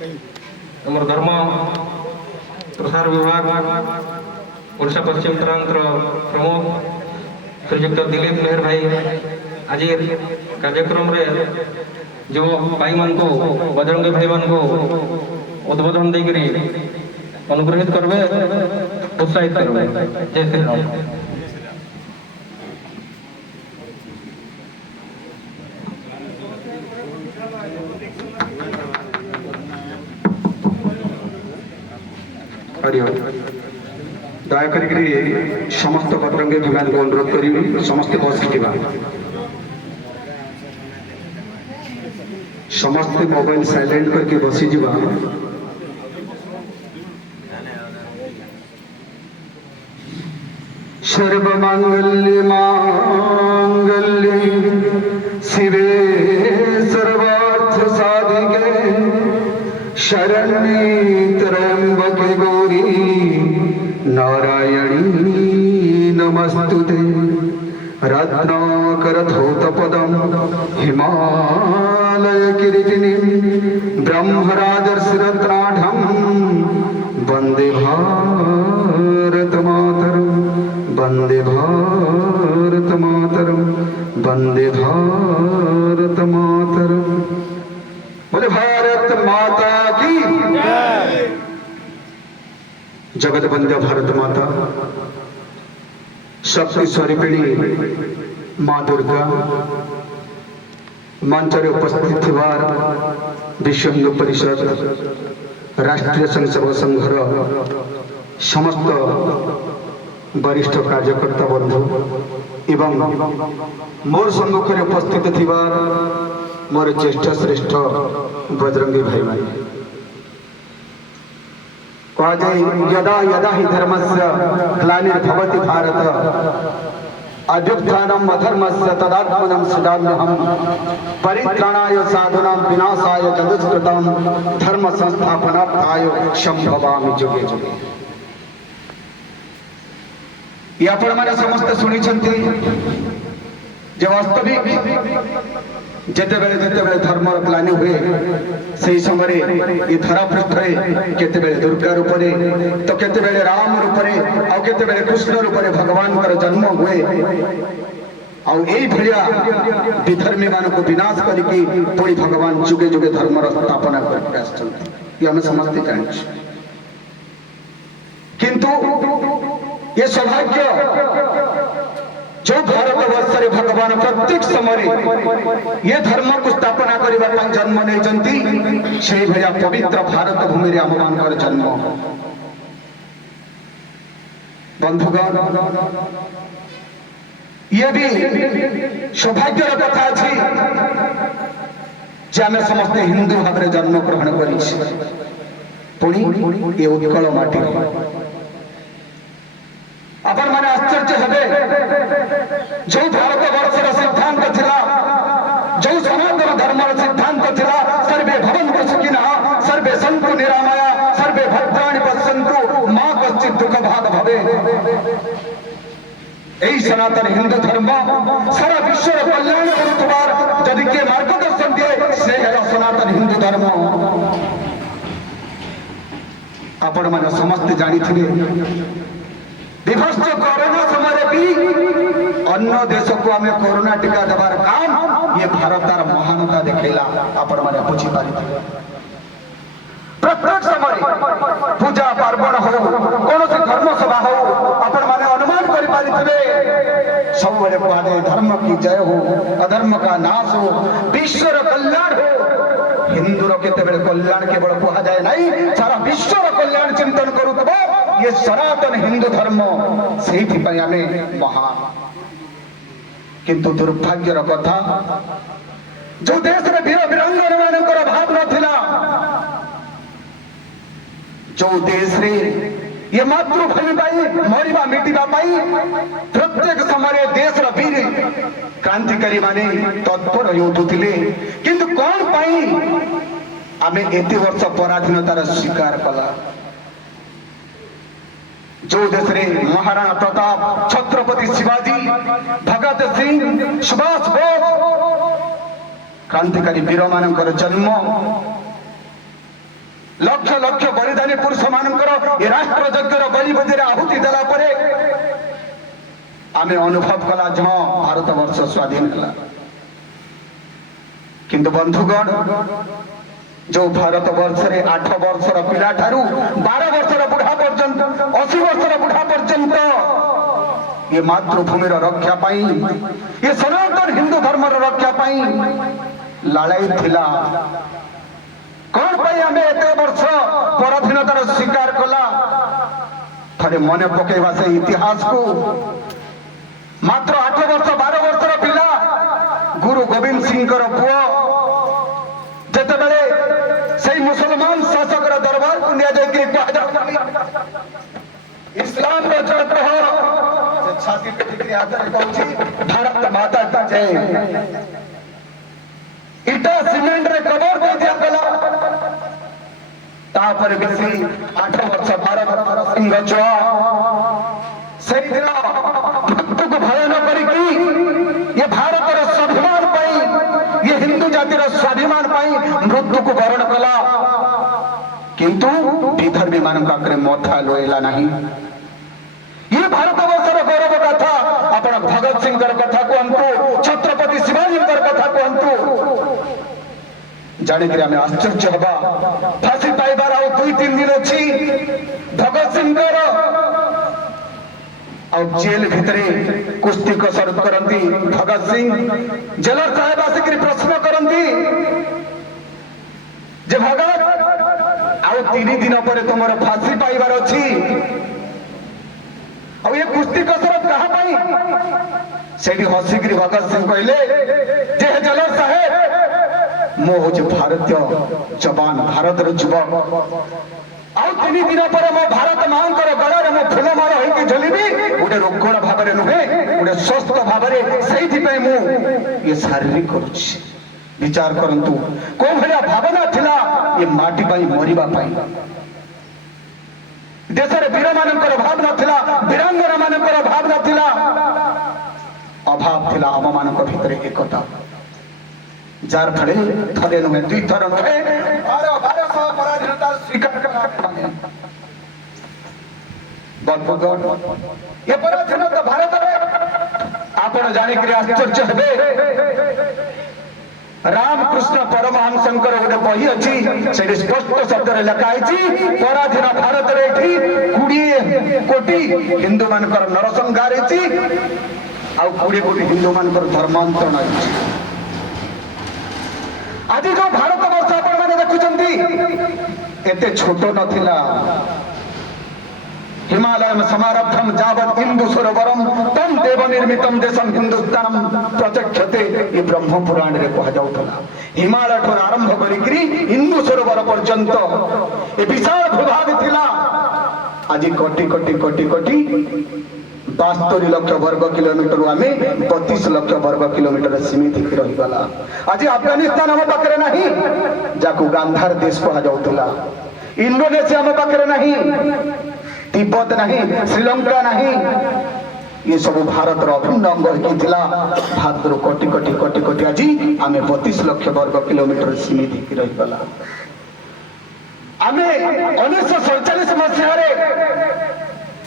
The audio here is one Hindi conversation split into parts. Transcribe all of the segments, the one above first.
ଆମର ଧର୍ମ ପ୍ରସାର ବିଭାଗ ଓଡ଼ିଶା ପଶ୍ଚିମ ଉତ୍ତରାଞ୍ଚଳ ପ୍ରମୁଖ ଶ୍ରୀଯୁକ୍ତ ଦିଲ୍ଲୀପ ମେହେର ଭାଇ ଆଜି କାର୍ଯ୍ୟକ୍ରମରେ ଯୁବ ଭାଇମାନଙ୍କୁ ବଜରଙ୍ଗୀ ଭାଇମାନଙ୍କୁ ଉଦ୍ବୋଧନ ଦେଇକରି ଅନୁଗ୍ରହିତ କରିବେ, ଉତ୍ସାହିତ କରିବେ। ଜୟ ଶ୍ରୀରାମ। दयाकर समस्त बजरंगी भाई को अनुरोध करी समस्त बस समस्त मोबाइल साइलेंट करके बसी जा। सर्वमंगल्य मांगल्ये शिवे सर्वार्थ साधिके शरण्ये त्र्यंबके गौरी नारायणी नमस्तुते। रत्नाकरधौतपदं हिमालय किरीटिनीं ब्रह्मराजर्षिरत्नाढं वन्दे भारतमातरं वन्दे भारतमातरं वन्दे भारतमातरं। बोले भारत माता की जगत बंदे भारत माता शक्ति स्वरूपिणी माँ दुर्गा मंचरे उपस्थित थिवार विश्व हिंदू परिषद राष्ट्रीय स्वयंसेवक संघर समस्त वरिष्ठ कार्यकर्ता बंधु एवं मोर सम्मुखें उपस्थित थिवार मोर ज्येष्ठ श्रेष्ठ बजरंगी भाई भाई यदा यदा हि धर्मस्य ग्लानिर्भवति भारत अभ्युत्थानम् अधर्मस्य तदात्मनं सदाम्यहम् परित्राणाय साधूनां विनाशाय जगत्कृतं धर्म संस्थापनार्थाय संभवामि जुगे जुगे। ये आपण माने समस्त सुनिछंती जे वास्तविक जेतेबेले धर्मर ग्लानि हुए से समय ये धरा पृष्ठे केतेबेले दुर्गा रूपरे तो केतेबेले राम रूपरे और केतेबेले कृष्ण रूपरे भगवान कर जन्म हुए और यही भलिया विधर्मी मान को विनाश करके पुणी भगवान जुगे जुगे धर्मर स्थापना करके आछंती ये हम समस्त जानिछ। किंतु ये सौभाग्य जो भारत वर्ष भगवान प्रत्येक समय ये धर्म को स्थापना करने जन्म नहीं से भया पवित्र भारत भूमि आम मान जन्म। बंधुगण ये भी सौभाग्य कथा अच्छी जे आम समस्त हिंदू भाव में जन्म ग्रहण कर उत्कल माटी अपन माने आश्चर्य हे जो भारत वर्षर सिद्धांत थिला जो सनातन धर्मर सिद्धांत थिला सर्वे भवन्तु सुखिनः सर्वे सन्तु निरामया सर्वे भद्राणि पश्यन्तु मा कश्चित् दुःख भाग भवे। यही सनातन हिंदू धर्म सारा विश्व कल्याण करुवार यदि के मार्गदर्शन दिए से है सनातन हिंदू धर्म। आपण माने समस्त जानिथिबे विभस्त कोरोना समय भी अन्य देश को आम कोरोना टीका देवार काम ये भारतार महानता देखला आपण माने बुझी पारि। प्रत्येक समय पूजा पार्वण हो कौन से धर्म सभा हो आपण माने अनुमान कर पारि सब कहते धर्म की जय हो अधर्म का नाश हो विश्वर कल्याण हो। हिंदूर केते कल्याण केवल कह जाए नहीं सारा विश्वर कल्याण चिंतन करुवा ये सनातन हिंदू धर्म से महान। किंतु दुर्भाग्यर कथा जो देश में वीर वीरांगना मानकर भाव नथिला जो देश रे ये मातृभूमि पाई मरिबा मिटिबा पाई प्रत्येक समय देश वीर क्रांतिकारी माने तत्पर होउथिले किंतु कौन पाई आमे एते वर्ष पराधीनतार स्वीकार कला। जो देश रे महाराणा प्रताप छत्रपति शिवाजी भगत सिंह सुभाष बोस क्रांतिकारी वीर मानकर जन्म लक्ष लक्ष बलिदानी पुरुष मानकर ए राष्ट्र यज्ञर बलि बुद्धि आहुति देला परे आमे अनुभव कला भारत वर्ष स्वाधीन है। किंतु बंधुगण जो भारत वर्ष रे 8 वर्षर पिला ठारू 12 वर्षर बुढ़ा पर्यंत 80 वर्षर बुढ़ा पर्यंत ये मातृभूमिर रक्षा पाई ये सनातन हिंदू धर्मर रक्षा पाई लड़ाई थिला। कौन पाई आमे एते वर्ष पराधीनतार स्वीकार कला थरे मन पकेवा से इतिहास को मात्र 8 वर्ष 12 वर्षर पिला गुरु गोविंद सिंह पुओ जेतेबेले से मुसलमान शासक दरबार को निया जाए इस्लाम छाती पे भारत माता का जय इटा सीमेंट रे कबर दे दिया गला तापर बेसी 8 वर्ष 12 वर्ष सिंह छुआ से दिन भक्त को भय न करी ये भारत स्वाभिमान पाई ये हिंदू जातिर स्वाभिमान पाई मृत्यु को वरण कला किंतु विधर्मी मान मथा लोएला नहीं। ये भारत वर्षर गौरव कथा आपण भगत सिंह कथा कहतु छत्रपति शिवाजी कथा कहतु जानिक आम आश्चर्य हवा फांसी पाइबार आ 2-3 दिन अच्छी भगत सिंह जेल भितरे कुस्ती कसरत करती भगत सिंह जेलर साहेब आसिक प्रश्न करती जे भगत आउ 3 दिन पर तुम फांसी पाइबार अच्छी और ये कुस्ती कसरत कहा पाई से हसिक भगत सिंह कहले जे जेलर साहेब मो हूँ भारतीय जवान भारत युवक आउ 3 दिन पर मो भारत मां गलार मो फूलमाल होगी झुलबी गोटे रोगण भाव नुहे गोटे स्वस्थ भाव से ये शारीरिक करुच्ची विचार करंतु को भाया भावना थिला ये माटी पाई मरिबा पाई देश वीर मानकर भाव नथिला वीरांगना मानकर भाव नथिला अभाव थिला आम मानक भितर एकता जार फले थरे नुहे 2 थर नुहे 1200 पराधीनता स्वीकार बंधुगण ये पराधीनता भारत में आपण जानिक आश्चर्य हेबे रामकृष्ण परमहंसंकर गोटे बही अच्छी से स्पष्ट शब्द लिखाई पराधीन भारत में 20 कोटी हिंदू मानकर नरसंहार आ 20 कोटी हिंदू मानकर धर्मांतरण आज जो भारत वर्ष आपण मैंने देखुंती एते छोट नथिला हिमालय में समारब्धम जावत इंदु सरोवरम तम देव निर्मितम देशम हिंदुस्तानम प्रचक्षते ये ब्रह्म पुराण रे कह जाउतला हिमालय ठो आरंभ करी इंदु सरोवर पर्यंत ये विशाल भूभाग थिला आज कोटि कोटि कोटि कोटि 72 लाख वर्ग किलोमीटर आम 32 लाख वर्ग किलोमीटर सीमित रही गला। आज अफगानिस्तान आम पाखे नहीं जाकू गांधार देश कह जाउतला इंडोनेशिया आम पाखे नहीं तिब्बत नहीं श्रीलंका नहीं ये सब भारत अभिन्न अंग होता भारत कोटि कोटि कोटि कोटि आज आम 32 लाख वर्ग किलोमीटर सीमित रही गला। आम 1947 मसीह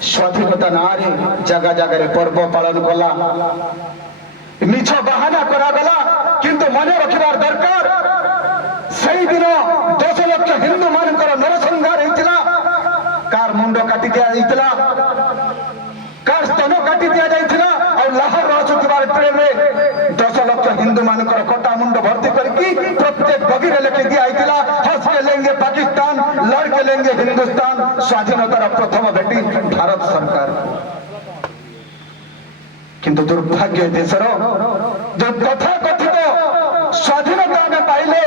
स्वाधीनता ना जगह जगह पर्व पालन कला मिछ बाहाना करागला किंतु मन रखिबार दरकार से दिन 10 लाख हिंदू मानकर नरसंहार होता कार मुंड काटी दिया कार स्तन काटी दिया और लाहौर आसुवा ट्रेन में 10 लाख हिंदू मानकर कटा मुंड भर्ती करके प्रत्येक बगीरे लिखि दिया हंस के लेंगे पाकिस्तान लड़ के लेंगे हिंदुस्तान स्वाधीनतार प्रथम भेटी भारत सरकार किंतु दुर्भाग्य देशर जो कथा कथित स्वाधीनता आम पाइले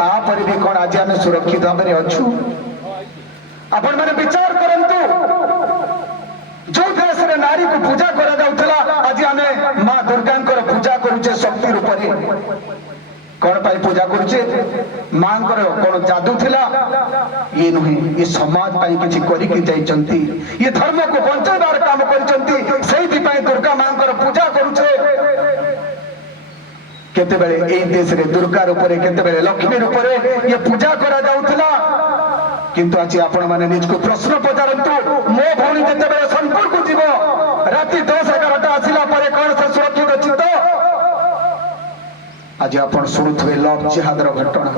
तापर भी कौन आज आम सुरक्षित भाव में अच्छु आपण मैंने विचार करंतु जो देश रे नारी को पूजा करा जाउथला आज आमे मां दुर्गा पूजा करूचे शक्ति रूप में कौन पाई पूजा करूचे मां कौन जादू थिला ये नुहे ये समाज पाई किछि करिकि जाइचंती ये धर्म को बंचाइबार काम करिचंती सेहि पाई दुर्गा मां पूजा करूचे केते बेले एई देश रे दुर्गा रूप में केते बेले लक्ष्मी रूप में ये पूजा करा जाउथला কিন্তু আজ আপন মানে নিজকে প্রশ্ন পচারন্তু মো ভଉଣୀ যেତେବେଳେ ସୋନପୁରକୁ ଯିବ ରାତି 10-11ଟା ଆସିଲା ପରେ କଣ ସେ ସୁରକ୍ଷିତ ଅଛି ତ? ଆଜି ଆପଣ ଶୁଣୁଥିବେ ଲଭ୍ ଜିହାଦର ଘଟଣା।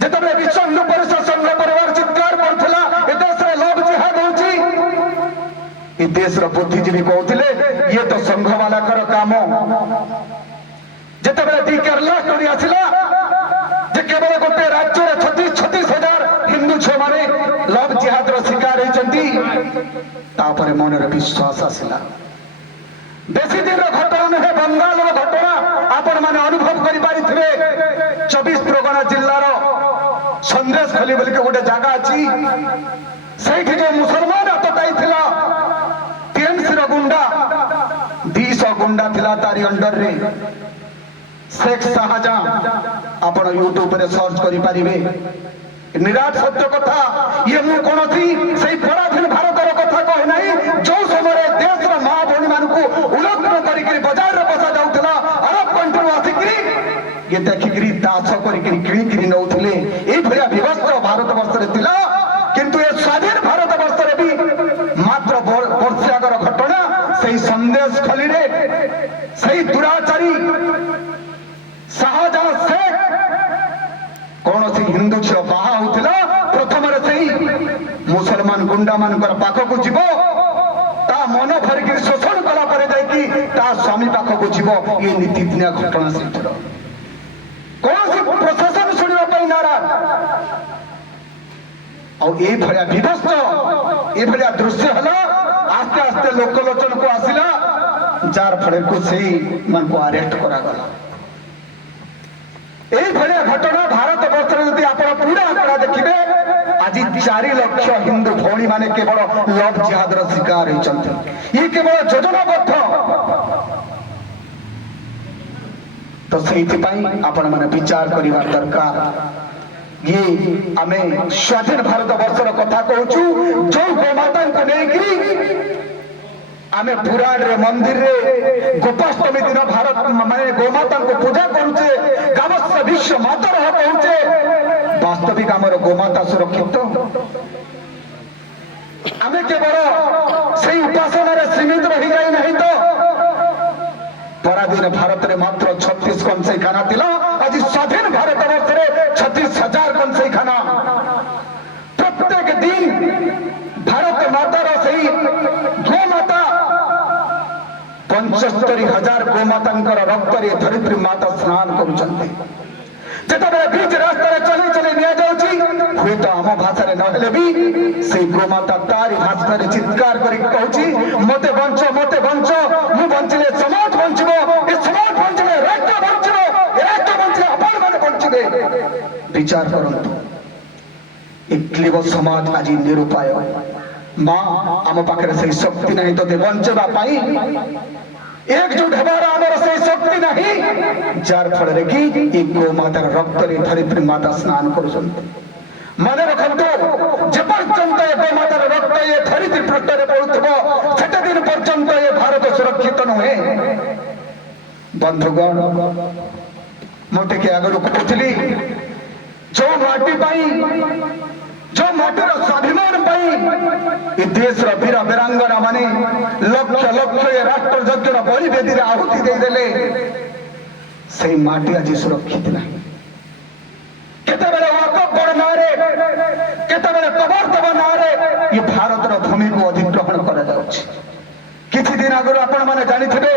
ଯେତେବେଳେ ବିଶ୍ୱ ହିନ୍ଦୁ ପରିଷଦ ସଂଘ ପରିବାର ଚିତ୍କାର କରୁଥିଲା ଏ ଦେଶରେ ଲଭ୍ ଜିହାଦ ହଉଛି, ଏ ଦେଶର ବୁଦ୍ଧିଜୀବୀ କହୁଥିଲେ ଇଏ ତ ସଂଘବାଲାଙ୍କର କାମ। ଯେତେବେଳେ ଦି କେରଲା ଷ୍ଟୋରି ଆସିଲା ଯେ କେବଳ ଗୋଟେ ରାଜ୍ୟରେ 36,000 ହିନ୍ଦୁ ଝିଅମାନେ ଲଭ୍ ଜିହାଦର ଶିକାର ହେଇଛନ୍ତି, ତାପରେ ମନରେ ବିଶ୍ୱାସ ଆସିଲା। ବେଶୀ ଦିନର ଘଟଣା ନୁହେଁ, ବଙ୍ଗାଲର ଘଟଣା ଆପଣ ମାନେ ଅନୁଭବ କରିପାରିଥିବେ। 24 ପ୍ରଗଣା ଜିଲ୍ଲାର ସନ୍ଦେଶ ଖୋଲି ବୋଲିକି ଗୋଟେ ଜାଗା ଅଛି, ସେଇଠି ଯୋଉ ମୁସଲମାନ ଅଟକାଇଥିଲା ଟିଏମସିର ଗୁଣ୍ଡା 200 ଗୁଣ୍ଡା ଥିଲା ତାରି ଅଣ୍ଡରରେ। शेख शाहजहां आपण यूट्यूब रे सर्च करि परिबे। निराट सत्य कथा ये मु कोनथी सेही पराधीन भारतर कथा कहि नाही, जो समय देश रो मां भणी मान को उलग्न करि करि बाजार रे बसा जाउतला अरब कंट्री आसिकरी ये देखिकरी दास करि करि किणी किणी नउथले। ए भलिया विवस्त्र भारत वर्ष रे तिला, किंतु ए स्वाधीन भारत वर्ष रे भी मात्र वर्षागर घटना सेही संदेश खली रे सेही दुराचारी शाहजहां शेख कौन सी हिंदू झील बाहा होता प्रथम से मुसलमान गुंडा मान पाखक जीव ता मन भरिक शोषण कला स्वामी पाखक जीव ये नीतिदिनिया घटना से कौन सी प्रशासन शुणा नाराज आवस्थ ये दृश्य है आस्ते आस्ते लोकलोचन को आसला जार फल को सही मान को अरेस्ट करागला। घटना भारत वर्ष पूरा आंकड़ा देखिए आज 4 लाख हिंदू भौणी माने केवल लव जिहादर शिकार होती। ये केवल योजनाबद्ध तो से आपण मैंने विचार करवा दरकार। ये आमे स्वाधीन भारत वर्षर कथा कहूँ जो गोमाता को लेकिन आमे पुराण रे मंदिर रे गोपाष्टमी दिन भारत माने गोमाता को पूजा करूचे, गावस्य विश्व मातर कहूचे। वास्तविक आमर गोमाता सुरक्षित आमे केवल से उपासना रे सीमित रही जाए नहीं तो पराधीन भारत रे मात्र 36 कंसाई खाना थिला, आज स्वाधीन भारत वर्ष रे 36,000 कंसाई खाना। प्रत्येक दिन भारत मातार सही गोमाता 75,000 गोमाता रक्त धरित्री माता स्नान करुचंती। जेतबे बीच रास्ता चली चली निया जाउची हुई तो आम भाषा रे नहले भी से गोमाता तारी भाषा रे चित्कार करी कहूची मते बंचो मु बंचिले समाज बंचिबो, ए समाज बंचिले राष्ट्र बंचिबो, ए राष्ट्र बंचिले आपण माने बंचिबे। विचार करंतु ए क्लीब समाज आज निरुपाय मां आम पाखरे से शक्ति नहीं तो दे बंचबा पाई एकजुट हमार आमर से शक्ति नहीं जार फल रे कि ए गोमातार रक्त रे धरित्री माता स्नान करुछंती। माने रखंतु जे पर्यंत ए गोमातार रक्त ए धरित्री पृष्ठ रे पडुथबो सेते दिन पर्यंत ए भारत सुरक्षित नहे। बंधुगण मोटे के आगरो कहउथली जो माटी पाई जो माटीर स्वाभिमान पाई ए देश वीर वीरांगना माने लक्ष लक्ष ए राष्ट्र यज्ञर बलि वेदी आहुति देदेले से माटी आज सुरक्षित नहीं। केतेबेले वाकफ नारे केतेबेले कबरतब नारे ये भारतर भूमि को अधिग्रहण करा जाउछि। किछि दिन आगु आपण माने जानिथिबे